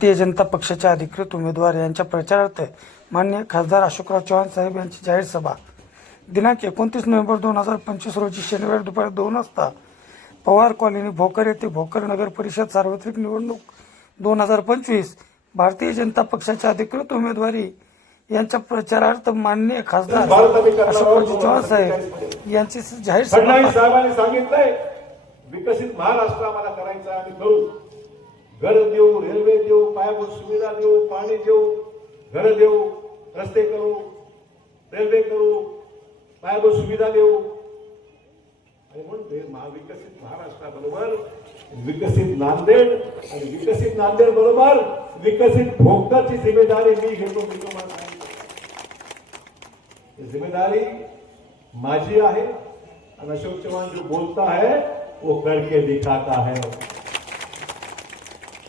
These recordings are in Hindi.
भारतीय जनता पक्षाचे अधिकृत उमेदवार यांच्या प्रचारार्थ मान्य खासदार अशोकराव चव्हाण साहेब यांची जाहीर सभा. दिनांक एकोणतीस नोव्हेंबर दोन हजार पंचवीस रोजी शनिवारी दुपारी दोन वाजता पवार कॉलनी भोकर येथे भोकर नगर परिषद सार्वत्रिक निवडणूक दोन हजार पंचवीस भारतीय जनता पक्षाचे अधिकृत उमेदवारी यांच्या प्रचारार्थ मान्य खासदार अशोकराव चव्हाण साहेब यांची जाहीर सभा. सांगितलंय विकसित महाराष्ट्र आम्हाला करायचा आणि करू. घर देऊ रेल्वे देऊ पायाभूत सुविधा देऊ पाणी देऊ घर देऊ रस्ते करू रेल्वे करू पायाभूत सुविधा देऊ आणि म्हणते महाविकसित महाराष्ट्राबरोबर विकसित नांदेड आणि विकसित नांदेड बरोबर विकसित भोगताची ज़िम्मेदारी मी घेतो मी तुम्हाला ज़िम्मेदारी माझी आहे और अशोक चौहान जो बोलता है वो करके दिखाता है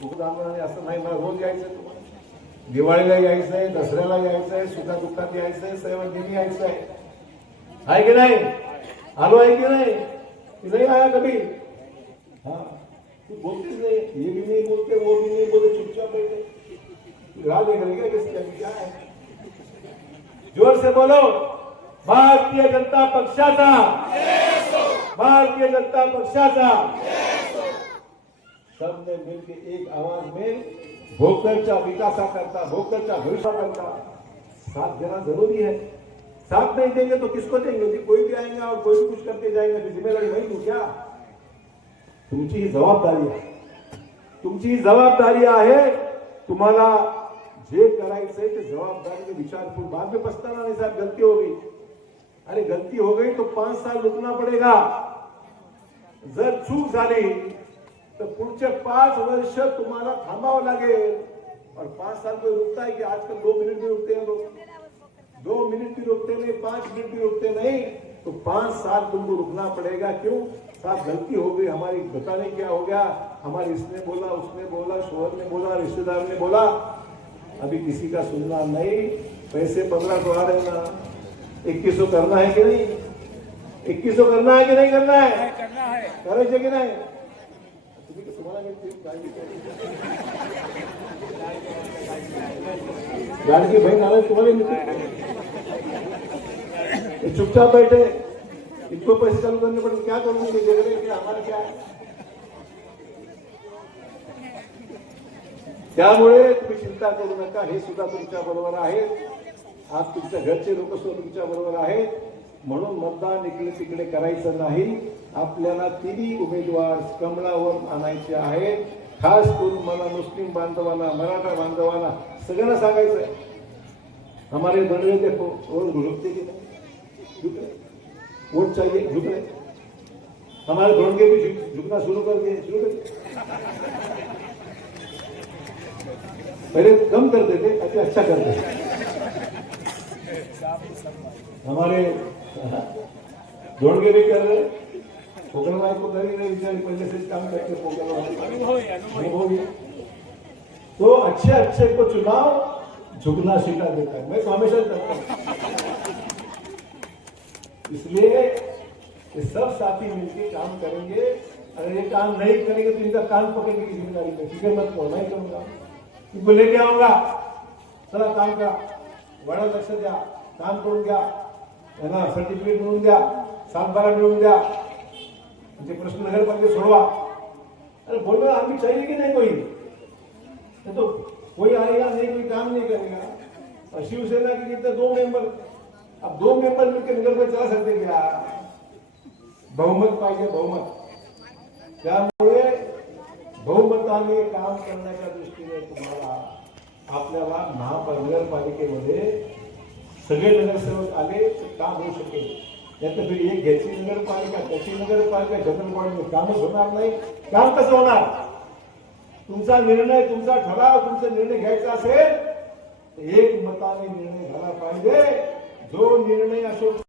मुकुदामाने असं रोज तुम्हाला. दिवाळीला दसऱ्याला यायचंय आहे की नाही? आलो आहे की नाही? आया कभी. हाँ. तू ये भी बोलते, वो भी नहीं बोलते, चुपचाप बैठे. राह क्या है ज़ोर से बोलो. भारतीय जनता पक्षाचा. भारतीय जनता पक्षाचा. सबने मिलकर एक आवाज़ में भोकरच्या विकासाकरता भोकरच्या भविष्याकरता साथ देना ज़रूरी है। साथ नहीं देंगे तो किसको देंगे? यदि कोई भी आएँगे और कोई भी कुछ करके जाएँगे तो ज़िम्मेदारी वही लू क्या? तुमची ही जबाबदारी आहे तुमची ही जबाबदारी आहे। तुम्हाला जे करायचंय ते जबाबदारीने विचारपूर बाद में पछताना नहीं साहब, गलती हो गई। अरे गलती हो गई तो पाँच साल रुकना पड़ेगा। जर चूक झाली तर पुढचे पाच वर्ष तुम्हाला थांबावं लागेल. और पाँच साल कोई रुकता है कि आजकल दो मिनट भी रुकते हैं लोग? दो मिनट भी रुकते नहीं पाँच मिनट भी रुकते नहीं तो पाँच साल तुमको रुकना पड़ेगा। क्यों? साहब गलती हो गई हमारी पता नहीं क्या हो गया? हमारे इसने बोला उसने बोला शोहर ने बोला रिश्तेदार ने बोला अभी किसी का सुनना नहीं। पैसे पंद्रह सौ आ रहे हैं ना। इक्कीस सौ करना है कि नहीं? इक्कीस सौ करना है कि नहीं करना है? करायचे की नाही? गाडगी बहीण आला तुम्हाला चुपचाप बैठे. इतको पैसे चालू करने पड़े क्या करूँ आम्हाला क्या त्यामुळे तुम्ही चिंता करू नका. हे सुद्धा तुमच्या बरोबर आहे. आज तुमच्या घरचे लोक सुद्धा तुमच्या बरोबर आहेत. म्हणून मतदान इकडे तिकडे करायचं नाही. आपल्याला तिन्ही उमेदवार कमळावर आणायचे आहेत. खास करून मला मुस्लिम बांधवांना मराठा बांधवांना सगळ्यांना सांगायचं आहे हमारे बनवे थे और झुकते की नहीं? झुक रहे वोट चाहिए झुक रहे हमारे ढोंगे भी झुक- झुकना शुरू कर दिए शुरू कर पहले कम करते थे अच्छा करते देते. हमारे ढोंगे भी कर रहे पोकलवाई को कर ही रहे बेचारे पहले से काम करते पोकलवाई अनुभव। तो अच्छे अच्छे को चुनाव, झुकना सीखा देता है। मैं तो हमेशा करता हूँ। इसलिए ये सब साथी मिलके काम करेंगे। अगर ये काम नहीं करेंगे तो इनका कान पकड़ने की ज़िम्मेदारी मैं फ़िक्र मत करो नहीं करूँगा। इनको लेके आऊँगा। चला काम का। बड़ा लक्ष द्या। काम घ्या त्यांना सर्टिफिकेट मिळवून द्या सातबारा मिळवून द्या. म्हणजे प्रश्न नगरपालिके सोडवा. अरे बोलो आदमी चाहिए कि नहीं कोई तर तो कोई आएगा नहीं कोई काम नहीं करेगा शिवसेना के कितने दो मेंबर अब दो मेंबर मिलकर नगर में चला सकते क्या बहुमत पाहिजे बहुमत. त्यामुळे बहुमताने काम करण्याच्या दृष्टीने तुम्हाला आपल्याला महानगरपालिकेमध्ये सगळे नगरसेवक आले तर काम होऊ शकेल नाही. तर एक घ्यायची नगरपालिका त्याची नगरपालिका जनरल बॉडी कामच होणार नाही. काम कसं होणार? तुमचा निर्णय तुमचा ठराव तुमचा निर्णय घ्यायचा असेल एक मताने निर्णय झाला पाहिजे. जो निर्णय अशोक